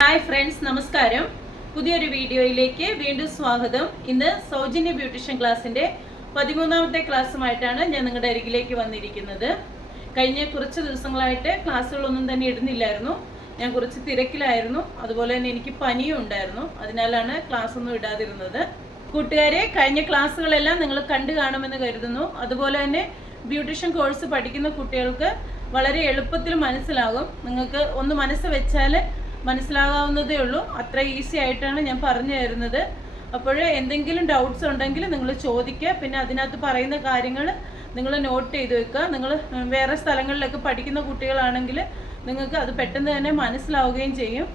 Hi friends നമസ്കാരം. പുതിയൊരു വീഡിയോയിലേക്ക് വീണ്ടും സ്വാഗതം. ഇന്ന് സൗജന്യ ബ്യൂട്ടീഷ്യൻ ക്ലാസ്സിന്റെ പതിമൂന്നാമത്തെ ക്ലാസ്സുമായിട്ടാണ് ഞാൻ നിങ്ങളുടെ അരികിലേക്ക് വന്നിരിക്കുന്നത്. കഴിഞ്ഞ കുറച്ച് ദിവസങ്ങളായിട്ട് ക്ലാസ്സുകളൊന്നും തന്നെ ഇടുന്നില്ലായിരുന്നു. ഞാൻ കുറച്ച് തിരക്കിലായിരുന്നു. അതുപോലെ തന്നെ എനിക്ക് പനിയും ഉണ്ടായിരുന്നു. അതിനാലാണ് ക്ലാസ് ഒന്നും ഇടാതിരുന്നത്. കൂട്ടുകാരെ കഴിഞ്ഞ ക്ലാസ്സുകളെല്ലാം നിങ്ങൾ കണ്ടു കാണുമെന്ന് കരുതുന്നു. അതുപോലെ തന്നെ ബ്യൂട്ടീഷ്യൻ കോഴ്സ് പഠിക്കുന്ന കുട്ടികൾക്ക് വളരെ എളുപ്പത്തിൽ മനസ്സിലാകും. നിങ്ങൾക്ക് ഒന്ന് മനസ്സ് വെച്ചാൽ മനസ്സിലാകാവുന്നതേ ഉള്ളൂ അത്ര ഈസി ആയിട്ടാണ് ഞാൻ പറഞ്ഞു തരുന്നത്. അപ്പോൾ എന്തെങ്കിലും ഡൗട്ട്സ് ഉണ്ടെങ്കിൽ നിങ്ങൾ ചോദിക്കുക. പിന്നെ അതിനകത്ത് പറയുന്ന കാര്യങ്ങൾ നിങ്ങൾ നോട്ട് ചെയ്ത് വെക്കുക. നിങ്ങൾ വേറെ സ്ഥലങ്ങളിലൊക്കെ പഠിക്കുന്ന കുട്ടികളാണെങ്കിൽ നിങ്ങൾക്ക് അത് പെട്ടെന്ന് തന്നെ മനസ്സിലാവുകയും ചെയ്യും.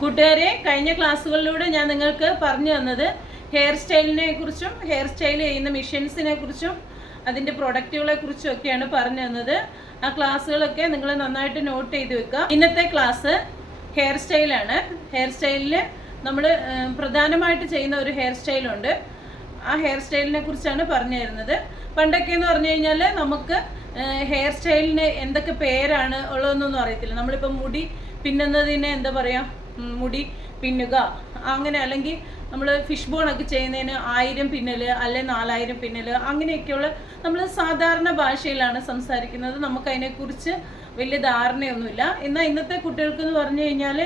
കൂട്ടുകാരെ കഴിഞ്ഞ ക്ലാസ്സുകളിലൂടെ ഞാൻ നിങ്ങൾക്ക് പറഞ്ഞു തന്നത് ഹെയർ സ്റ്റൈലിനെ കുറിച്ചും ഹെയർ സ്റ്റൈൽ ചെയ്യുന്ന മെഷീൻസിനെ കുറിച്ചും അതിന്റെ പ്രൊഡക്റ്റുകളെ കുറിച്ചും ഒക്കെയാണ് പറഞ്ഞു തന്നത്. ആ ക്ലാസ്സുകളൊക്കെ നിങ്ങൾ നന്നായിട്ട് നോട്ട് ചെയ്ത് വെക്കുക. ഇന്നത്തെ ക്ലാസ് ഹെയർ സ്റ്റൈലാണ് ഹെയർ സ്റ്റൈലിൽ നമ്മൾ പ്രധാനമായിട്ട് ചെയ്യുന്ന ഒരു ഹെയർ സ്റ്റൈലുണ്ട് ആ ഹെയർ സ്റ്റൈലിനെ കുറിച്ചാണ് പറഞ്ഞു തരുന്നത് പണ്ടൊക്കെ എന്ന് പറഞ്ഞു കഴിഞ്ഞാൽ നമുക്ക് ഹെയർ സ്റ്റൈലിന് എന്തൊക്കെ പേരാണ് ഉള്ളതെന്നൊന്നും അറിയത്തില്ല. നമ്മളിപ്പോൾ മുടി പിന്നുന്നതിന് എന്താ പറയുക മുടി പിന്നുക. അങ്ങനെ അല്ലെങ്കിൽ നമ്മൾ ഫിഷ് ബോണൊക്കെ ചെയ്യുന്നതിന് ആയിരം പിന്നൽ അല്ലെ നാലായിരം പിന്നൽ അങ്ങനെയൊക്കെയുള്ള നമ്മൾ സാധാരണ ഭാഷയിലാണ് സംസാരിക്കുന്നത്. നമുക്ക് അതിനെക്കുറിച്ച് വലിയ ധാരണയൊന്നുമില്ല. എന്നാൽ ഇന്നത്തെ കുട്ടികൾക്ക് എന്ന് പറഞ്ഞു കഴിഞ്ഞാൽ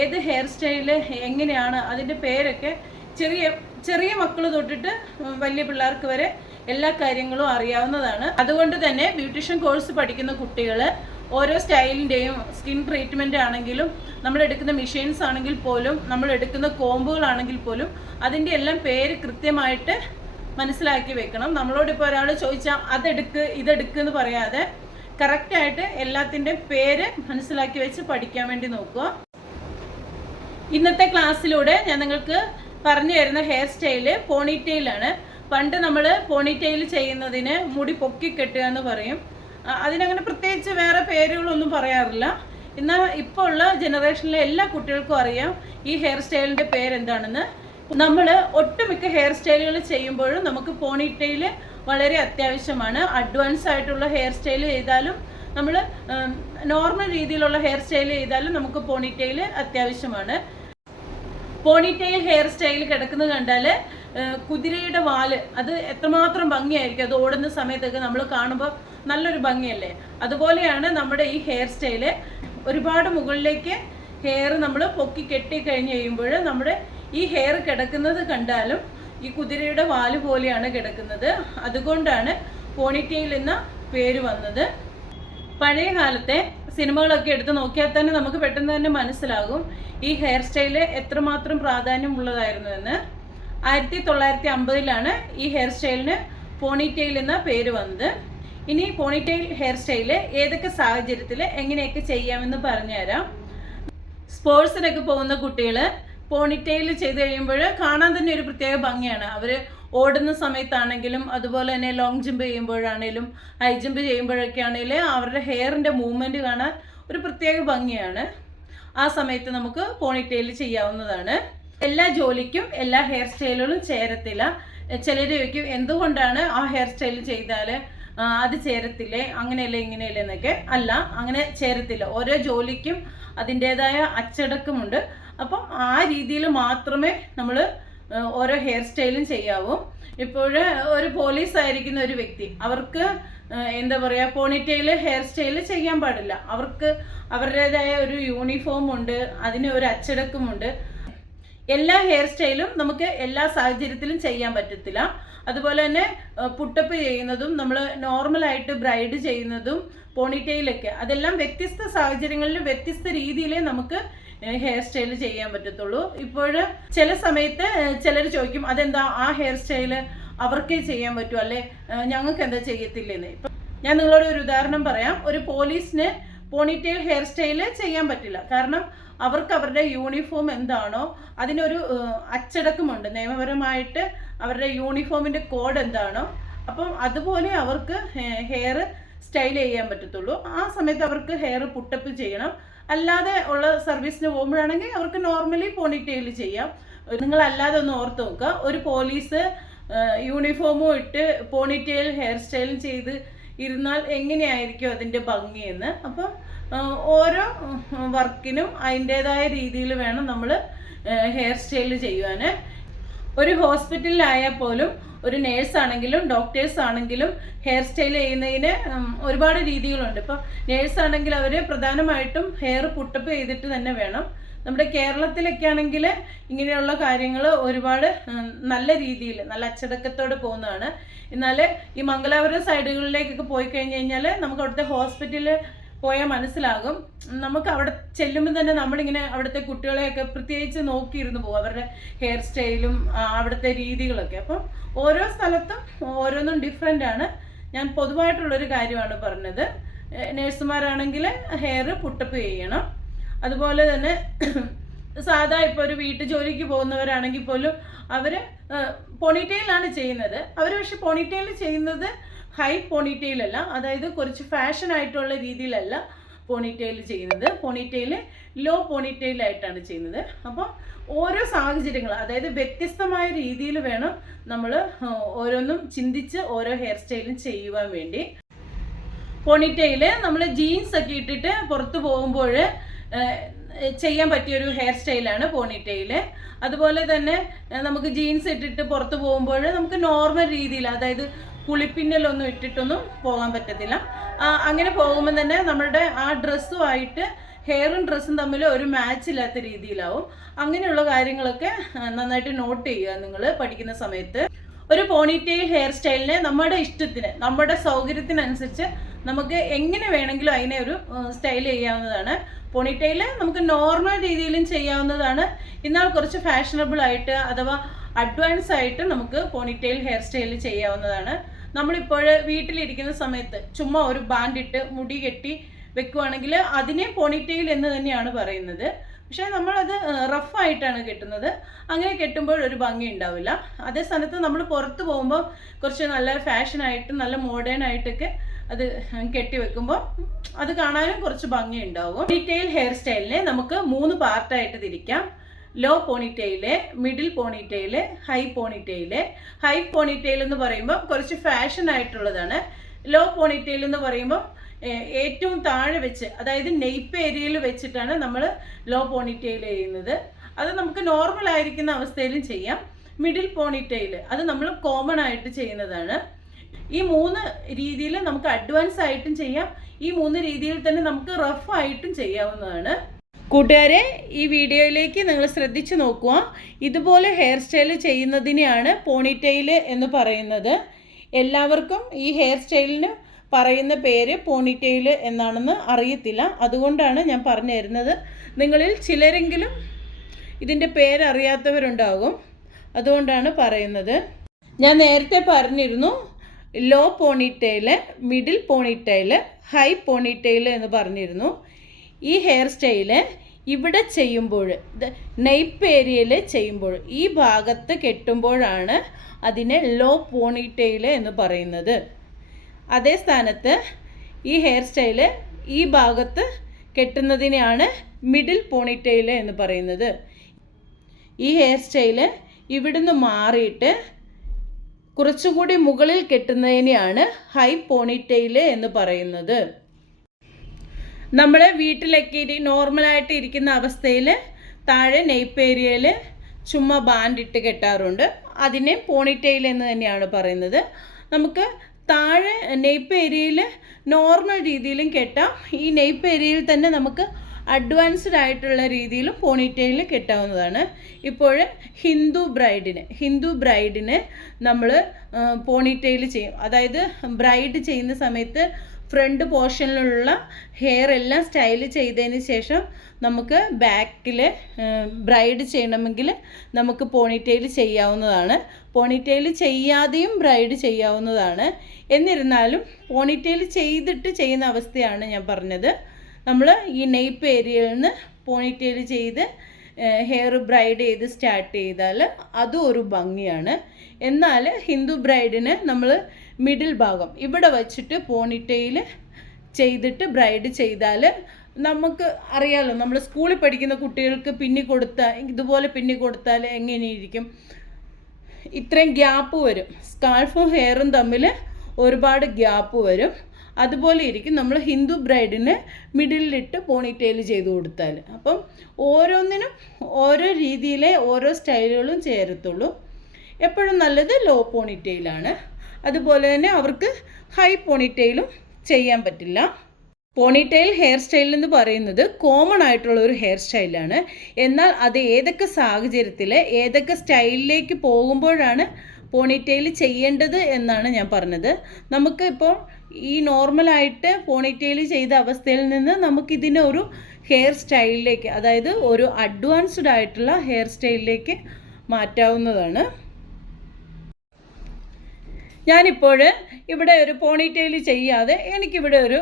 ഏത് ഹെയർ സ്റ്റൈൽ എങ്ങനെയാണ് അതിന്റെ പേരൊക്കെ ചെറിയ ചെറിയ മക്കൾ തൊട്ടിട്ട് വലിയ പിള്ളേർക്ക് വരെ എല്ലാ കാര്യങ്ങളും അറിയാവുന്നതാണ്. അതുകൊണ്ട് തന്നെ ബ്യൂട്ടീഷ്യൻ കോഴ്സ് പഠിക്കുന്ന കുട്ടികൾ ഓരോ സ്റ്റൈലിന്റെയും സ്കിൻ ട്രീറ്റ്മെന്റ് ആണെങ്കിലും നമ്മൾ എടുക്കുന്ന മെഷീൻസ് ആണെങ്കിൽ പോലും നമ്മൾ എടുക്കുന്ന കോമ്പുകളാണെങ്കിൽ പോലും അതിന്റെ എല്ലാം പേര് കൃത്യമായിട്ട് മനസ്സിലാക്കി വെക്കണം. നമ്മളോട് ഇപ്പോൾ ഒരാൾ ചോദിച്ചാൽ അതെടുക്ക് ഇതെടുക്ക് എന്ന് പറയാതെ കറക്റ്റായിട്ട് എല്ലാത്തിന്റെ പേര് മനസ്സിലാക്കി വെച്ച് പഠിക്കാൻ വേണ്ടി നോക്കുക. ഇന്നത്തെ ക്ലാസ്സിലൂടെ ഞാൻ നിങ്ങൾക്ക് പറഞ്ഞു തരുന്ന ഹെയർ സ്റ്റൈൽ പോണിറ്റെയിലാണ് പണ്ട് നമ്മൾ പോണിറ്റെയിൽ ചെയ്യുന്നതിന് മുടി പൊക്കി കെട്ടുക എന്ന് പറയും. അതിനങ്ങനെ പ്രത്യേകിച്ച് വേറെ പേരുകളൊന്നും പറയാറില്ല. എന്നാൽ ഇപ്പോൾ ഉള്ള ജനറേഷനിലെ എല്ലാ കുട്ടികൾക്കും അറിയാം ഈ ഹെയർ സ്റ്റൈലിന്റെ പേരെന്താണെന്ന്. നമ്മൾ ഒട്ടുമിക്ക ഹെയർ സ്റ്റൈലുകൾ ചെയ്യുമ്പോഴും നമുക്ക് പോണിറ്റെയിൽ വളരെ അത്യാവശ്യമാണ്. അഡ്വാൻസ് ആയിട്ടുള്ള ഹെയർ സ്റ്റൈൽ ചെയ്താലും നമ്മൾ നോർമൽ രീതിയിലുള്ള ഹെയർ സ്റ്റൈൽ ചെയ്താലും നമുക്ക് പോണിറ്റെയിൽ അത്യാവശ്യമാണ്. പോണിറ്റെയിൽ ഹെയർ സ്റ്റൈൽ കിടക്കുന്നത് കണ്ടാൽ കുതിരയുടെ വാൽ അത് എത്രമാത്രം ഭംഗിയായിരിക്കും. അത് ഓടുന്ന സമയത്തൊക്കെ നമ്മൾ കാണുമ്പോൾ നല്ലൊരു ഭംഗിയല്ലേ? അതുപോലെയാണ് നമ്മുടെ ഈ ഹെയർ സ്റ്റൈൽ ഒരുപാട് മുകളിലേക്ക് ഹെയർ നമ്മൾ പൊക്കി കെട്ടി കഴിഞ്ഞ് കഴിയുമ്പോൾ നമ്മുടെ ഈ ഹെയർ കിടക്കുന്നത് കണ്ടാലും ഈ കുതിരയുടെ വാൽ പോലെയാണ് കിടക്കുന്നത്. അതുകൊണ്ടാണ് പോണിറ്റെയിൽ എന്ന പേര് വന്നത്. പഴയ കാലത്തെ സിനിമകളൊക്കെ എടുത്ത് നോക്കിയാൽ തന്നെ നമുക്ക് പെട്ടെന്ന് തന്നെ മനസ്സിലാകും ഈ ഹെയർ സ്റ്റൈൽ എത്രമാത്രം പ്രാധാന്യമുള്ളതായിരുന്നു എന്ന്. ആയിരത്തി തൊള്ളായിരത്തി അമ്പതിലാണ് ഈ ഹെയർ സ്റ്റൈലിന് പോണിറ്റെയിൽ എന്ന പേര് വന്നത്. ഇനി പോണിറ്റെയിൽ ഹെയർ സ്റ്റൈൽ ഏതൊക്കെ സാഹചര്യത്തിൽ എങ്ങനെയൊക്കെ ചെയ്യാമെന്ന് പറഞ്ഞുതരാം. സ്പോർട്സിനൊക്കെ പോകുന്ന കുട്ടികൾ പോണിറ്റെയിൽ ചെയ്ത് കഴിയുമ്പോൾ കാണാൻ തന്നെ ഒരു പ്രത്യേക ഭംഗിയാണ്. അവർ ഓടുന്ന സമയത്താണെങ്കിലും അതുപോലെ തന്നെ ലോങ് ജമ്പ് ചെയ്യുമ്പോഴാണേലും ഹൈ ജമ്പ് ചെയ്യുമ്പോഴൊക്കെ ആണെങ്കിലും അവരുടെ ഹെയറിന്റെ മൂവ്മെന്റ് കാണാൻ ഒരു പ്രത്യേക ഭംഗിയാണ്. ആ സമയത്ത് നമുക്ക് പോണിറ്റെയിൽ ചെയ്യാവുന്നതാണ്. എല്ലാ ജോലിക്കും എല്ലാ ഹെയർ സ്റ്റൈലുകളും ചേരത്തില്ല. ചിലർ ചോദിക്കും എന്തുകൊണ്ടാണ് ആ ഹെയർ സ്റ്റൈൽ ചെയ്താൽ അത് ചേരത്തില്ലേ? അങ്ങനെയല്ലേ ഇങ്ങനെയല്ലേ? എന്നൊക്കെ. അല്ല അങ്ങനെ ചേരത്തില്ല. ഓരോ ജോലിക്കും അതിന്റെതായ അച്ചടക്കമുണ്ട്. അപ്പം ആ രീതിയിൽ മാത്രമേ നമ്മൾ ഓരോ ഹെയർ സ്റ്റൈലും ചെയ്യാവൂ. ഇപ്പോൾ ഒരു പോലീസ് ആയിരിക്കുന്ന ഒരു വ്യക്തി അവർക്ക് എന്താ പറയുക പോണിറ്റെയിൽ ഹെയർ സ്റ്റൈൽ ചെയ്യാൻ പാടില്ല. അവർക്ക് അവരുടേതായ ഒരു യൂണിഫോം ഉണ്ട് അതിന് ഒരു അച്ചടക്കമുണ്ട്. എല്ലാ ഹെയർ സ്റ്റൈലും നമുക്ക് എല്ലാ സാഹചര്യത്തിലും ചെയ്യാൻ പറ്റത്തില്ല. അതുപോലെ തന്നെ പുട്ടപ്പ് ചെയ്യുന്നതും നമ്മൾ നോർമലായിട്ട് ബ്രൈഡ് ചെയ്യുന്നതും പോണിറ്റെയിലൊക്കെ അതെല്ലാം വ്യത്യസ്ത സാഹചര്യങ്ങളിൽ വ്യത്യസ്ത രീതിയിലേ നമുക്ക് ഹെയർ സ്റ്റൈൽ ചെയ്യാൻ പറ്റത്തുള്ളൂ. ഇപ്പോൾ ചില സമയത്ത് ചിലർ ചോദിക്കും അതെന്താ? ആ ഹെയർ സ്റ്റൈൽ അവർക്കേ ചെയ്യാൻ പറ്റൂ അല്ലേ? ഞങ്ങൾക്ക് എന്താ ചെയ്യത്തില്ലെന്ന്? ഇപ്പം ഞാൻ നിങ്ങളോട് ഒരു ഉദാഹരണം പറയാം. ഒരു പോലീസിന് പോണിറ്റെയിൽ ഹെയർ സ്റ്റൈൽ ചെയ്യാൻ പറ്റില്ല. കാരണം അവർക്ക് അവരുടെ യൂണിഫോം എന്താണോ അതിനൊരു അച്ചടക്കമുണ്ട്. നിയമപരമായിട്ട് അവരുടെ യൂണിഫോമിന്റെ കോഡ് എന്താണോ അപ്പം അതുപോലെ അവർക്ക് ഹെയർ സ്റ്റൈൽ ചെയ്യാൻ പറ്റത്തുള്ളൂ. ആ സമയത്ത് അവർക്ക് ഹെയർ പുട്ടപ്പ് ചെയ്യണം. അല്ലാതെ ഉള്ള സർവീസിന് പോകുമ്പോഴാണെങ്കിൽ അവർക്ക് നോർമലി പോണിറ്റെയിൽ ചെയ്യാം. നിങ്ങൾ അല്ലാതെ ഒന്ന് ഓർത്ത് നോക്കുക. ഒരു പോലീസ് യൂണിഫോമും ഇട്ട് പോണിറ്റെയിൽ ഹെയർ സ്റ്റൈലും ചെയ്ത് ഇരുന്നാൽ എങ്ങനെയായിരിക്കും അതിന്റെ ഭംഗിയെന്ന് അപ്പം ഓരോ വർക്കിനും അതിന്റേതായ രീതിയിൽ വേണം നമ്മൾ ഹെയർ സ്റ്റൈൽ ചെയ്യുവാൻ. ഒരു ഹോസ്പിറ്റലിലായാൽ പോലും ഒരു നേഴ്സ് ആണെങ്കിലും ഡോക്ടേഴ്സ് ആണെങ്കിലും ഹെയർ സ്റ്റൈൽ ചെയ്യുന്നതിന് ഒരുപാട് രീതികളുണ്ട്. ഇപ്പം നേഴ്സ് ആണെങ്കിൽ അവർ പ്രധാനമായിട്ടും ഹെയർ പുട്ടപ്പ് ചെയ്തിട്ട് തന്നെ വേണം. നമ്മുടെ കേരളത്തിലൊക്കെ ആണെങ്കിൽ ഇങ്ങനെയുള്ള കാര്യങ്ങൾ ഒരുപാട് നല്ല രീതിയിൽ നല്ല അച്ചടക്കത്തോടെ പോകുന്നതാണ്. എന്നാൽ ഈ മംഗലാപുരം സൈഡുകളിലേക്കൊക്കെ പോയി കഴിഞ്ഞ് കഴിഞ്ഞാൽ നമുക്ക് അവിടുത്തെ ഹോസ്പിറ്റലിൽ പോയാൽ മനസ്സിലാകും. നമുക്ക് അവിടെ ചെല്ലുമ്പോൾ തന്നെ നമ്മളിങ്ങനെ അവിടുത്തെ കുട്ടികളെയൊക്കെ പ്രത്യേകിച്ച് നോക്കിയിരുന്നു പോകും. അവരുടെ ഹെയർ സ്റ്റൈലും അവിടുത്തെ രീതികളൊക്കെ. അപ്പം ഓരോ സ്ഥലത്തും ഓരോന്നും ഡിഫറെന്റ് ആണ്. ഞാൻ പൊതുവായിട്ടുള്ളൊരു കാര്യമാണ് പറഞ്ഞത്. നേഴ്സുമാരാണെങ്കിൽ ഹെയർ പുട്ടപ്പ് ചെയ്യണം. അതുപോലെ തന്നെ സാധാ ഇപ്പോൾ ഒരു വീട്ടു ജോലിക്ക് പോകുന്നവരാണെങ്കിൽ പോലും അവർ പോണിറ്റെയിലാണ് ചെയ്യുന്നത്. അവർ പക്ഷെ പോണിറ്റെയിൽ ചെയ്യുന്നത് ഹൈ പോണിറ്റെയിലല്ല അതായത് കുറച്ച് ഫാഷൻ ആയിട്ടുള്ള രീതിയിലല്ല പോണിറ്റെയിൽ ചെയ്യുന്നത്. പോണിറ്റെയിൽ ലോ പോണിറ്റെയിലായിട്ടാണ് ചെയ്യുന്നത്. അപ്പോൾ ഓരോ സാഹചര്യങ്ങൾ അതായത് വ്യത്യസ്തമായ രീതിയിൽ വേണം നമ്മൾ ഓരോന്നും ചിന്തിച്ച് ഓരോ ഹെയർ സ്റ്റൈലും ചെയ്യുവാൻ വേണ്ടി. പോണിറ്റെയിൽ നമ്മൾ ജീൻസ് ഒക്കെ ഇട്ടിട്ട് പുറത്ത് പോകുമ്പോൾ ചെയ്യാൻ പറ്റിയൊരു ഹെയർ സ്റ്റൈലാണ് പോണിറ്റെയിൽ അതുപോലെ തന്നെ നമുക്ക് ജീൻസ് ഇട്ടിട്ട് പുറത്ത് പോകുമ്പോൾ നമുക്ക് നോർമൽ രീതിയിൽ അതായത് കുളിപ്പിന്നലൊന്നും ഇട്ടിട്ടൊന്നും പോകാൻ പറ്റത്തില്ല. അങ്ങനെ പോകുമ്പോൾ തന്നെ നമ്മളുടെ ആ ഡ്രസ്സുമായിട്ട് ഹെയറും ഡ്രസ്സും തമ്മിൽ ഒരു മാച്ച് ഇല്ലാത്ത രീതിയിലാവും. അങ്ങനെയുള്ള കാര്യങ്ങളൊക്കെ നന്നായിട്ട് നോട്ട് ചെയ്യുക നിങ്ങൾ പഠിക്കുന്ന സമയത്ത്. ഒരു പോണിറ്റെയിൽ ഹെയർ സ്റ്റൈലിനെ നമ്മുടെ ഇഷ്ടത്തിന് നമ്മുടെ സൗകര്യത്തിനനുസരിച്ച് നമുക്ക് എങ്ങനെ വേണമെങ്കിലും അതിനെ ഒരു സ്റ്റൈൽ ചെയ്യാവുന്നതാണ്. പോണിറ്റെയിൽ നമുക്ക് നോർമൽ രീതിയിലും ചെയ്യാവുന്നതാണ്. എന്നാൽ കുറച്ച് ഫാഷനബിൾ ആയിട്ട് അഥവാ അഡ്വാൻസ് ആയിട്ട് നമുക്ക് പോണിറ്റെയിൽ ഹെയർ സ്റ്റൈൽ ചെയ്യാവുന്നതാണ്. നമ്മളിപ്പോൾ വീട്ടിലിരിക്കുന്ന സമയത്ത് ചുമ്മാ ഒരു ബാൻഡിട്ട് മുടി കെട്ടി വെക്കുവാണെങ്കിൽ അതിനെ പോണിറ്റെയിൽ എന്ന് തന്നെയാണ് പറയുന്നത്. പക്ഷേ നമ്മളത് റഫായിട്ടാണ് കെട്ടുന്നത്. അങ്ങനെ കെട്ടുമ്പോൾ ഒരു ഭംഗി ഉണ്ടാവില്ല. അതേ സ്ഥാനത്ത് നമ്മൾ പുറത്ത് പോകുമ്പോൾ കുറച്ച് നല്ല ഫാഷനായിട്ട് നല്ല മോഡേൺ ആയിട്ടൊക്കെ അത് കെട്ടി വെക്കുമ്പോൾ അത് കാണാനും കുറച്ച് ഭംഗിയുണ്ടാവും. പോണിറ്റെയിൽ ഹെയർ സ്റ്റൈലിനെ നമുക്ക് മൂന്ന് പാർട്ടായിട്ട് തിരിക്കാം. Low ponytail middle ponytail high ponytail high ponytail എന്ന് പറയുമ്പോൾ കുറച്ച് ഫാഷൻ ആയിട്ടുള്ളതാണ്. ലോ പോണിറ്റെയിൽ എന്ന് പറയുമ്പോൾ ഏറ്റവും താഴെ വെച്ച് അതായത് നെയ്പ്പ് ഏരിയയിൽ വെച്ചിട്ടാണ് നമ്മൾ ലോ പോണിറ്റെയിൽ ചെയ്യുന്നത്. അത് നമുക്ക് നോർമൽ ആയിരിക്കുന്ന അവസ്ഥയിലും ചെയ്യാം. മിഡിൽ പോണിറ്റെയിൽ അത് നമ്മൾ കോമൺ ആയിട്ട് ചെയ്യുന്നതാണ്. ഈ മൂന്ന് രീതിയിൽ നമുക്ക് അഡ്വാൻസ് ആയിട്ടും ചെയ്യാം. ഈ മൂന്ന് രീതിയിൽ തന്നെ നമുക്ക് റഫ് ആയിട്ടും ചെയ്യാവുന്നതാണ്. കൂട്ടുകാരെ ഈ വീഡിയോയിലേക്ക് നിങ്ങൾ ശ്രദ്ധിച്ചു നോക്കുക. ഇതുപോലെ ഹെയർ സ്റ്റൈൽ ചെയ്യുന്നതിനെയാണ് പോണിറ്റെയിൽ എന്ന് പറയുന്നത്. എല്ലാവർക്കും ഈ ഹെയർ സ്റ്റൈലിന് പറയുന്ന പേര് പോണിറ്റെയിൽ എന്നാണെന്ന് അറിയത്തില്ല. അതുകൊണ്ടാണ് ഞാൻ പറഞ്ഞു തരുന്നത്. നിങ്ങളിൽ ചിലരെങ്കിലും ഇതിന്റെ പേരറിയാത്തവരുണ്ടാകും അതുകൊണ്ടാണ് പറയുന്നത്. ഞാൻ നേരത്തെ പറഞ്ഞിരുന്നു low ponytail middle ponytail high ponytail എന്ന് പറഞ്ഞിരുന്നു. ഈ ഹെയർ സ്റ്റൈൽ ഇവിടെ ചെയ്യുമ്പോൾ നെയ്പ്പ് ഏരിയയിൽ ചെയ്യുമ്പോൾ ഈ ഭാഗത്ത് കെട്ടുമ്പോഴാണ് അതിനെ ലോ പോണിറ്റെയിൽ എന്ന് പറയുന്നത്. അതേ സ്ഥാനത്ത് ഈ ഹെയർ സ്റ്റൈൽ ഈ ഭാഗത്ത് കെട്ടുന്നതിനെയാണ് മിഡിൽ പോണിറ്റെയിൽ എന്ന് പറയുന്നത്. ഈ ഹെയർ സ്റ്റൈൽ ഇവിടുന്ന് മാറിയിട്ട് കുറച്ചുകൂടി മുകളിൽ കെട്ടുന്നതിനെയാണ് ഹൈ പോണിറ്റെയിൽ എന്ന് പറയുന്നത്. നമ്മൾ വീട്ടിലൊക്കെ നോർമലായിട്ട് ഇരിക്കുന്ന അവസ്ഥയിൽ താഴെ നെയ്പ്പ് ഏരിയയിൽ ചുമ്മാ ബാൻഡ് ഇട്ട് കെട്ടാറുണ്ട്. അതിനെ പോണിറ്റെയിൽ എന്ന് തന്നെയാണ് പറയുന്നത്. നമുക്ക് താഴെ നെയ്പ്പ് ഏരിയയിൽ നോർമൽ രീതിയിലും കെട്ടാം. ഈ നെയ്പ്പ് ഏരിയയിൽ തന്നെ നമുക്ക് അഡ്വാൻസ്ഡ് ആയിട്ടുള്ള രീതിയിൽ പോണിറ്റെയിൽ കെട്ടാവുന്നതാണ്. ഇപ്പോൾ ഹിന്ദു ബ്രൈഡിന് ഹിന്ദു ബ്രൈഡിന് നമ്മൾ പോണിറ്റെയിൽ ചെയ്യും. അതായത് ബ്രൈഡ് ചെയ്യുന്ന സമയത്ത് ഫ്രണ്ട് പോർഷനിലുള്ള ഹെയർ എല്ലാം സ്റ്റൈൽ ചെയ്തതിന് ശേഷം നമുക്ക് ബാക്കിൽ ബ്രൈഡ് ചെയ്യണമെങ്കിൽ നമുക്ക് പോണിറ്റെയിൽ ചെയ്യാവുന്നതാണ്. പോണിറ്റെയിൽ ചെയ്യാതെയും ബ്രൈഡ് ചെയ്യാവുന്നതാണ്. എന്നിരുന്നാലും പോണിറ്റെയിൽ ചെയ്തിട്ട് ചെയ്യുന്ന അവസ്ഥയാണ് ഞാൻ പറഞ്ഞത്. നമ്മൾ ഈ നെയ്പ്പ് ഏരിയയിൽ നിന്ന് പോണിറ്റെയിൽ ചെയ്ത് ഹെയർ ബ്രൈഡ് ചെയ്ത് സ്റ്റാർട്ട് ചെയ്താൽ അതും ഒരു ഭംഗിയാണ്. എന്നാൽ ഹിന്ദു ബ്രൈഡിന് നമ്മൾ മിഡിൽ ഭാഗം ഇവിടെ വച്ചിട്ട് പോണിറ്റെയിൽ ചെയ്തിട്ട് ബ്രൈഡ് ചെയ്താൽ നമുക്ക് അറിയാലോ നമ്മൾ സ്കൂളിൽ പഠിക്കുന്ന കുട്ടികൾക്ക് പിന്നി കൊടുത്താൽ ഇതുപോലെ പിന്നി കൊടുത്താൽ എങ്ങനെയിരിക്കും? ഇത്രയും ഗ്യാപ്പ് വരും. സ്കാൾഫും ഹെയറും തമ്മിൽ ഒരുപാട് ഗ്യാപ്പ് വരും. അതുപോലെ ഇരിക്കും. നമ്മൾ ഹിന്ദു ബ്രൈഡിന് മിഡിലിലിട്ട് പോണിറ്റെയിൽ ചെയ്ത് കൊടുത്താൽ അപ്പം ഓരോന്നിനും ഓരോ രീതിയിലെ ഓരോ സ്റ്റൈലുകളും ചേരത്തുള്ളൂ. എപ്പോഴും നല്ലത് ലോ പോണിറ്റെയിലാണ്. അതുപോലെ തന്നെ അവർക്ക് ഹൈ പോണിറ്റെയിലും ചെയ്യാൻ പറ്റില്ല. പോണിറ്റെയിൽ ഹെയർ സ്റ്റൈൽ എന്ന് പറയുന്നത് കോമൺ ആയിട്ടുള്ള ഒരു ഹെയർ സ്റ്റൈലാണ്. എന്നാൽ അത് ഏതൊക്കെ സാഹചര്യത്തിൽ ഏതൊക്കെ സ്റ്റൈലിലേക്ക് പോകുമ്പോഴാണ് പോണിറ്റെയിൽ ചെയ്യേണ്ടത് എന്നാണ് ഞാൻ പറഞ്ഞത്. നമുക്ക് ഇപ്പോൾ ഈ നോർമലായിട്ട് പോണിറ്റെയിൽ ചെയ്ത അവസ്ഥയിൽ നിന്ന് നമുക്കിതിനെ ഒരു ഹെയർ സ്റ്റൈലിലേക്ക് അതായത് ഒരു അഡ്വാൻസ്ഡ് ആയിട്ടുള്ള ഹെയർ സ്റ്റൈലിലേക്ക് മാറ്റാവുന്നതാണ്. ഞാനിപ്പോൾ ഇവിടെ ഒരു പോണിറ്റെയിൽ ചെയ്യാതെ എനിക്കിവിടെ ഒരു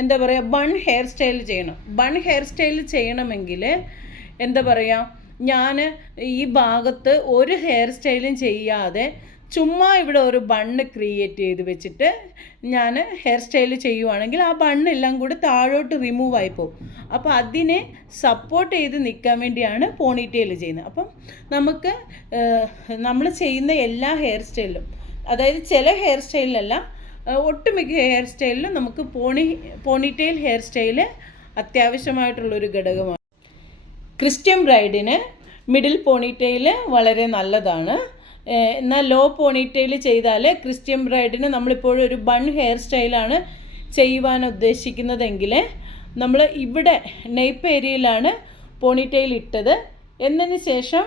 എന്താ പറയുക ബൺ ഹെയർ സ്റ്റൈൽ ചെയ്യണം. ബൺ ഹെയർ സ്റ്റൈൽ ചെയ്യണമെങ്കിൽ എന്താ പറയുക ഞാൻ ഈ ഭാഗത്ത് ഒരു ഹെയർ സ്റ്റൈലും ചെയ്യാതെ ചുമ്മാ ഇവിടെ ഒരു ബണ്ണ് ക്രിയേറ്റ് ചെയ്ത് വെച്ചിട്ട് ഞാൻ ഹെയർ സ്റ്റൈൽ ചെയ്യുവാണെങ്കിൽ ആ ബണ്ണെല്ലാം കൂടി താഴോട്ട് റിമൂവ് ആയി പോകും അപ്പോൾ അതിനെ സപ്പോർട്ട് ചെയ്ത് നിൽക്കാൻ വേണ്ടിയാണ് പോണിറ്റെയിൽ ചെയ്യുന്നത്. അപ്പം നമുക്ക് നമ്മൾ ചെയ്യുന്ന എല്ലാ ഹെയർ സ്റ്റൈലിലും അതായത് ചില ഹെയർ സ്റ്റൈലിലല്ല ഒട്ടുമിക്ക ഹെയർ സ്റ്റൈലിലും നമുക്ക് പോണി പോണിറ്റെയിൽ ഹെയർ സ്റ്റൈൽ അത്യാവശ്യമായിട്ടുള്ളൊരു ഘടകമാണ്. ക്രിസ്ത്യൻ ബ്രൈഡിന് മിഡിൽ പോണിറ്റെയിൽ വളരെ നല്ലതാണ്. എന്നാൽ ലോ പോണിറ്റെയിൽ ചെയ്താൽ ക്രിസ്ത്യൻ ബ്രൈഡിന് നമ്മളിപ്പോഴും ഒരു ബൺ ഹെയർ സ്റ്റൈലാണ് ചെയ്യുവാൻ ഉദ്ദേശിക്കുന്നതെങ്കിൽ നമ്മൾ ഇവിടെ നെയ്പ്പ് ഏരിയയിലാണ് പോണിറ്റെയിൽ ഇട്ടത്. എന്നതിന് ശേഷം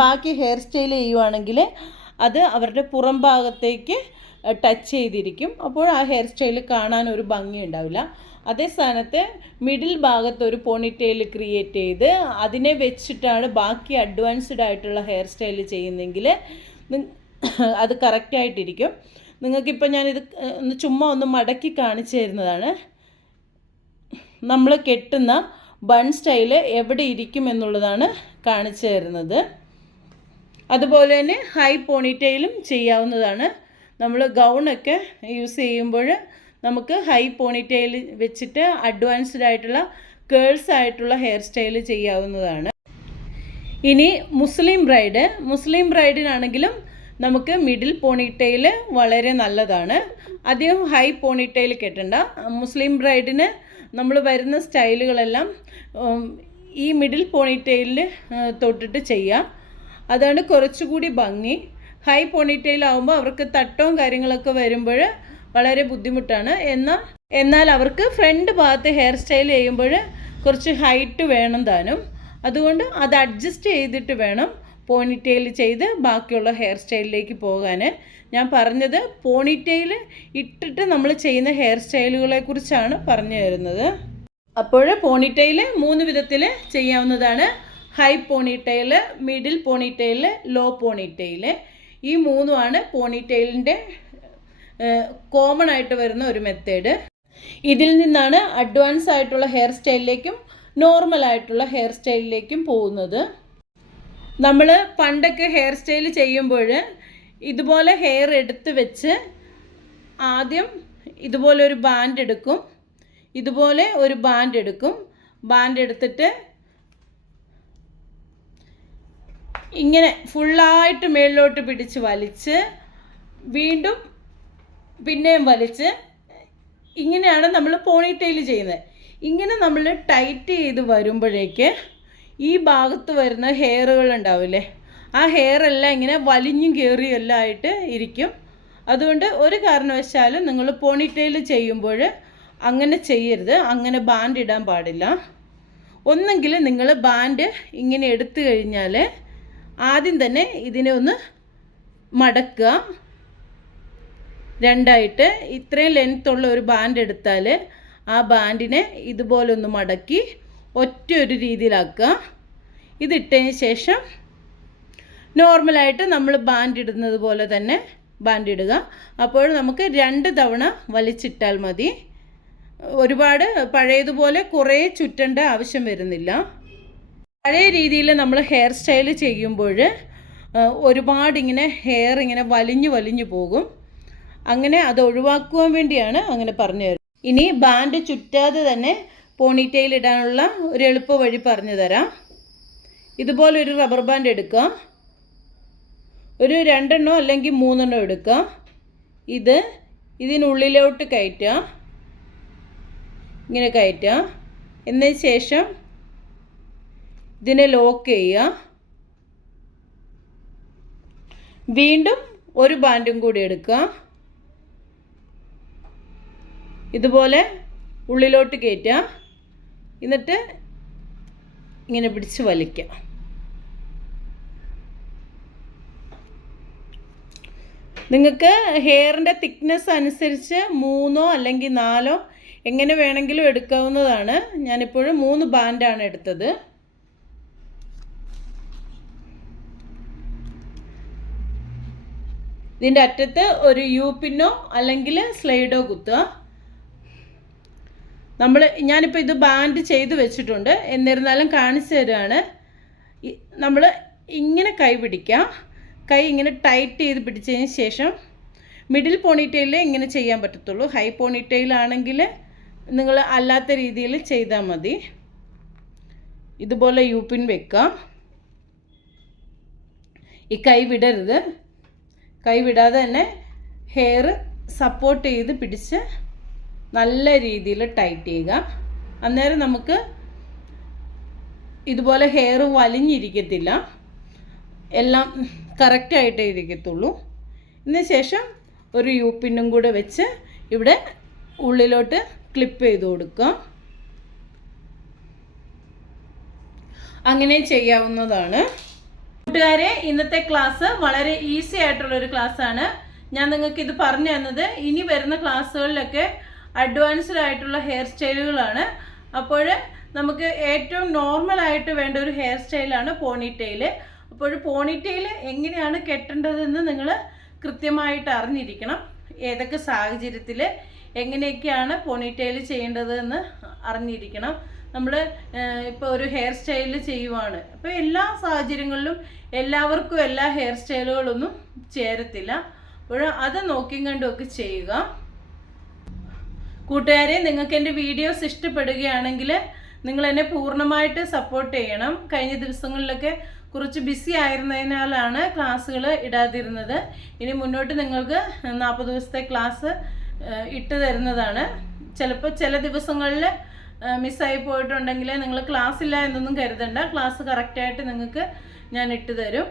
ബാക്കി ഹെയർ സ്റ്റൈൽ ചെയ്യുവാണെങ്കിൽ അത് അവരുടെ പുറം ഭാഗത്തേക്ക് ടച്ച് ചെയ്തിരിക്കും. അപ്പോൾ ആ ഹെയർ സ്റ്റൈൽ കാണാൻ ഒരു ഭംഗി ഉണ്ടാവില്ല അതേ സ്ഥാനത്ത് മിഡിൽ ഭാഗത്ത് ഒരു പോണിറ്റെയിൽ ക്രിയേറ്റ് ചെയ്ത് അതിനെ വെച്ചിട്ടാണ് ബാക്കി അഡ്വാൻസ്ഡ് ആയിട്ടുള്ള ഹെയർ സ്റ്റൈൽ ചെയ്യുന്നെങ്കിൽ അത് കറക്റ്റായിട്ടിരിക്കും നിങ്ങൾക്കിപ്പോൾ ഞാനിത് ഒന്ന് ചുമ്മാ ഒന്ന് മടക്കി കാണിച്ചു തരുന്നതാണ്. നമ്മൾ കെട്ടുന്ന ബൺ സ്റ്റൈൽ എവിടെ ഇരിക്കും എന്നുള്ളതാണ് കാണിച്ചു തരുന്നത്. അതുപോലെ തന്നെ ഹൈ പോണിറ്റെയിലും ചെയ്യാവുന്നതാണ്. നമ്മൾ ഗൗണൊക്കെ യൂസ് ചെയ്യുമ്പോൾ നമുക്ക് ഹൈ പോണിറ്റെയിൽ വെച്ചിട്ട് അഡ്വാൻസ്ഡ് ആയിട്ടുള്ള കേൾസ് ആയിട്ടുള്ള ഹെയർ സ്റ്റൈൽ ചെയ്യാവുന്നതാണ്. ഇനി മുസ്ലിം ബ്രൈഡ് മുസ്ലിം ബ്രൈഡിനാണെങ്കിലും നമുക്ക് മിഡിൽ പോണിറ്റെയിൽ വളരെ നല്ലതാണ്. അധികം ഹൈ പോണിറ്റെയിൽ കെട്ടണ്ട. മുസ്ലിം ബ്രൈഡിന് നമ്മൾ വരുന്ന സ്റ്റൈലുകളെല്ലാം ഈ മിഡിൽ പോണിറ്റെയിലിൽ തൊട്ടിട്ട് ചെയ്യാം. അതാണ് കുറച്ചുകൂടി ഭംഗി. ഹൈ പോണിറ്റെയിൽ ആകുമ്പോൾ അവർക്ക് തട്ടവും കാര്യങ്ങളൊക്കെ വരുമ്പോൾ വളരെ ബുദ്ധിമുട്ടാണ്. എന്നാൽ എന്നാൽ അവർക്ക് ഫ്രണ്ട് ഭാഗത്ത് ഹെയർ സ്റ്റൈൽ ചെയ്യുമ്പോൾ കുറച്ച് ഹൈറ്റ് വേണം താനും. അതുകൊണ്ട് അത് അഡ്ജസ്റ്റ് ചെയ്തിട്ട് വേണം പോണിറ്റെയിൽ ചെയ്ത് ബാക്കിയുള്ള ഹെയർ സ്റ്റൈലിലേക്ക് പോകാൻ ഞാൻ പറഞ്ഞത് പോണിറ്റെയിൽ ഇട്ടിട്ട് നമ്മൾ ചെയ്യുന്ന ഹെയർ സ്റ്റൈലുകളെ കുറിച്ചാണ് പറഞ്ഞു തരുന്നത്. അപ്പോൾ പോണിറ്റെയിൽ മൂന്ന് വിധത്തിൽ ചെയ്യാവുന്നതാണ്. High ponytail middle ponytail low ponytail ഈ മൂന്നുമാണ് പോണിറ്റെയിലിന്റെ കോമൺ ആയിട്ട് വരുന്ന ഒരു മെത്തേഡ് ഇതിൽ നിന്നാണ് അഡ്വാൻസ് ആയിട്ടുള്ള ഹെയർ സ്റ്റൈലിലേക്കും നോർമൽ ആയിട്ടുള്ള ഹെയർ സ്റ്റൈലിലേക്കും പോകുന്നത്. നമ്മൾ പണ്ടൊക്കെ ഹെയർ സ്റ്റൈൽ ചെയ്യുമ്പോൾ ഇതുപോലെ ഹെയർ എടുത്ത് വെച്ച് ആദ്യം ഇതുപോലെ ഒരു ബാൻഡ് എടുക്കും. ഇതുപോലെ ഒരു ബാൻഡ് എടുക്കും. ബാൻഡ് എടുത്തിട്ട് ഇങ്ങനെ ഫുള്ളായിട്ട് മേളിലോട്ട് പിടിച്ച് വലിച്ച് വീണ്ടും പിന്നെയും വലിച്ച് ഇങ്ങനെയാണ് നമ്മൾ പോണിറ്റെയിൽ ചെയ്യുന്നത്. ഇങ്ങനെ നമ്മൾ ടൈറ്റ് ചെയ്ത് വരുമ്പോഴേക്ക് ഈ ഭാഗത്ത് വരുന്ന ഹെയറുകൾ ഉണ്ടാവില്ലേ? ആ ഹെയർ എല്ലാം ഇങ്ങനെ വലിഞ്ഞും കയറിയും എല്ലാം ആയിട്ട് ഇരിക്കും. അതുകൊണ്ട് ഒരു കാരണവശാലും നിങ്ങൾ പോണിറ്റെയിൽ ചെയ്യുമ്പോൾ അങ്ങനെ ചെയ്യരുത്. അങ്ങനെ ബാൻഡ് ഇടാൻ പാടില്ല. ഒന്നെങ്കിൽ നിങ്ങൾ ബാൻഡ് ഇങ്ങനെ എടുത്തു കഴിഞ്ഞാൽ ആദ്യം തന്നെ ഇതിനെ ഒന്ന് മടക്കുക. രണ്ടായിട്ട് ഇത്രയും ലെങ്ത് ഉള്ള ഒരു ബാൻഡ് എടുത്താൽ ആ ബാൻഡിനെ ഇതുപോലെ ഒന്ന് മടക്കി ഒറ്റ ഒരു രീതിയിലാക്കുക. ഇതിട്ടതിന് ശേഷം നോർമലായിട്ട് നമ്മൾ ബാൻഡ് ഇടുന്നത് പോലെ തന്നെ ബാൻഡ് ഇടുക. അപ്പോൾ നമുക്ക് രണ്ട് തവണ വലിച്ചിട്ടാൽ മതി. ഒരുപാട് പഴയതുപോലെ കുറേ ചുറ്റേണ്ട ആവശ്യം വരുന്നില്ല. പഴയ രീതിയിൽ നമ്മൾ ഹെയർ സ്റ്റൈൽ ചെയ്യുമ്പോൾ ഒരുപാട് ഇങ്ങനെ ഹെയർ ഇങ്ങനെ വലിഞ്ഞു വലിഞ്ഞു പോകും. അങ്ങനെ അത് ഒഴിവാക്കുവാൻ വേണ്ടിയാണ് അങ്ങനെ പറഞ്ഞു തരുന്നത്. ഇനി ബാൻഡ് ചുറ്റാതെ തന്നെ പോണിറ്റെയിൽ ഇടാനുള്ള ഒരു എളുപ്പ വഴി പറഞ്ഞു തരാം. ഇതുപോലെ ഒരു റബ്ബർ ബാൻഡ് എടുക്കാം ഒരു രണ്ടെണ്ണോ അല്ലെങ്കിൽ മൂന്നെണ്ണോ എടുക്കാം ഇത് ഇതിനുള്ളിലോട്ട് കയറ്റുക. ഇങ്ങനെ കയറ്റുക. എന്നതിന് ശേഷം ഇതിനെ ലോക്ക് ചെയ്യുക. വീണ്ടും ഒരു ബാൻഡും കൂടി എടുക്കുക. ഇതുപോലെ ഉള്ളിലോട്ട് കയറ്റുക എന്നിട്ട് ഇങ്ങനെ പിടിച്ച് വലിക്കുക. നിങ്ങൾക്ക് ഹെയറിന്റെ തിക്നെസ് അനുസരിച്ച് മൂന്നോ അല്ലെങ്കിൽ നാലോ എങ്ങനെ വേണമെങ്കിലും എടുക്കാവുന്നതാണ്. ഞാനിപ്പോഴും മൂന്ന് ബാൻഡാണ് എടുത്തത്. ഇതിന്റെ അറ്റത്ത് ഒരു യു പിന്നോ അല്ലെങ്കിൽ സ്ലൈഡോ കുത്തുക. നമ്മൾ ഞാനിപ്പോൾ ഇത് ബാൻഡ് ചെയ്ത് വെച്ചിട്ടുണ്ട്. എന്നിരുന്നാലും കാണിച്ചു തരുവാണ് നമ്മൾ ഇങ്ങനെ കൈ പിടിക്കുക കൈ ഇങ്ങനെ ടൈറ്റ് ചെയ്ത് പിടിച്ചതിന് ശേഷം മിഡിൽ പോണിറ്റെയിലേ ഇങ്ങനെ ചെയ്യാൻ പറ്റത്തുള്ളൂ. ഹൈ പോണിറ്റെയിലാണെങ്കിൽ നിങ്ങൾ അല്ലാത്ത രീതിയിൽ ചെയ്താൽ മതി. ഇതുപോലെ യു പിൻ വെക്കാം. ഈ കൈ വിടരുത്. കൈ വിടാതെ തന്നെ ഹെയർ സപ്പോർട്ട് ചെയ്ത് പിടിച്ച് നല്ല രീതിയിൽ ടൈറ്റ് ചെയ്യുക. അന്നേരം നമുക്ക് ഇതുപോലെ ഹെയർ വലിഞ്ഞിരിക്കത്തില്ല. എല്ലാം കറക്റ്റായിട്ടേ ഇരിക്കത്തുള്ളൂ. ഇതിന് ശേഷം ഒരു യു പിന്നും കൂടെ വെച്ച് ഇവിടെ ഉള്ളിലോട്ട് ക്ലിപ്പ് ചെയ്ത് കൊടുക്കുക. അങ്ങനെ ചെയ്യാവുന്നതാണ്. കൂട്ടുകാരെ ഇന്നത്തെ ക്ലാസ് വളരെ ഈസി ആയിട്ടുള്ള ഒരു ക്ലാസ്സാണ് ഞാൻ നിങ്ങൾക്ക് ഇത് പറഞ്ഞു തന്നത്. ഇനി വരുന്ന ക്ലാസ്സുകളിലൊക്കെ അഡ്വാൻസ്ഡ് ആയിട്ടുള്ള ഹെയർ സ്റ്റൈലുകളാണ്. അപ്പോൾ നമുക്ക് ഏറ്റവും നോർമൽ ആയിട്ട് വേണ്ട ഒരു ഹെയർ സ്റ്റൈലാണ് പോണിറ്റെയിൽ അപ്പോൾ പോണിറ്റെയിൽ എങ്ങനെയാണ് കെട്ടേണ്ടതെന്ന് നിങ്ങൾ കൃത്യമായിട്ട് അറിഞ്ഞിരിക്കണം. ഏതൊക്കെ സാഹചര്യത്തിൽ എങ്ങനെയൊക്കെയാണ് പോണിറ്റെയിൽ ചെയ്യേണ്ടതെന്ന് അറിഞ്ഞിരിക്കണം. നമ്മൾ ഇപ്പോൾ ഒരു ഹെയർ സ്റ്റൈൽ ചെയ്യുവാണ്. അപ്പോൾ എല്ലാ സാഹചര്യങ്ങളിലും എല്ലാവർക്കും എല്ലാ ഹെയർ സ്റ്റൈലുകളൊന്നും ചേരത്തില്ല. അപ്പോൾ അത് നോക്കിയും കണ്ടുമൊക്കെ ചെയ്യുക. കൂട്ടുകാരെ നിങ്ങൾക്ക് എന്റെ വീഡിയോസ് ഇഷ്ടപ്പെടുകയാണെങ്കിൽ നിങ്ങൾ എന്നെ പൂർണമായിട്ട് സപ്പോർട്ട് ചെയ്യണം. കഴിഞ്ഞ ദിവസങ്ങളിലൊക്കെ കുറച്ച് ബിസി ആയിരുന്നതിനാലാണ് ക്ലാസ്സുകൾ ഇടാതിരുന്നത്. ഇനി മുന്നോട്ട് നിങ്ങൾക്ക് നാൽപ്പത് ദിവസത്തെ ക്ലാസ് ഇട്ട് തരുന്നതാണ്. ചിലപ്പോൾ ചില ദിവസങ്ങളിൽ മിസ്സായി പോയിട്ടുണ്ടെങ്കിൽ നിങ്ങൾ ക്ലാസ് ഇല്ല എന്നൊന്നും കരുതണ്ട. ക്ലാസ് കറക്റ്റായിട്ട് നിങ്ങൾക്ക് ഞാൻ ഇട്ട് തരും.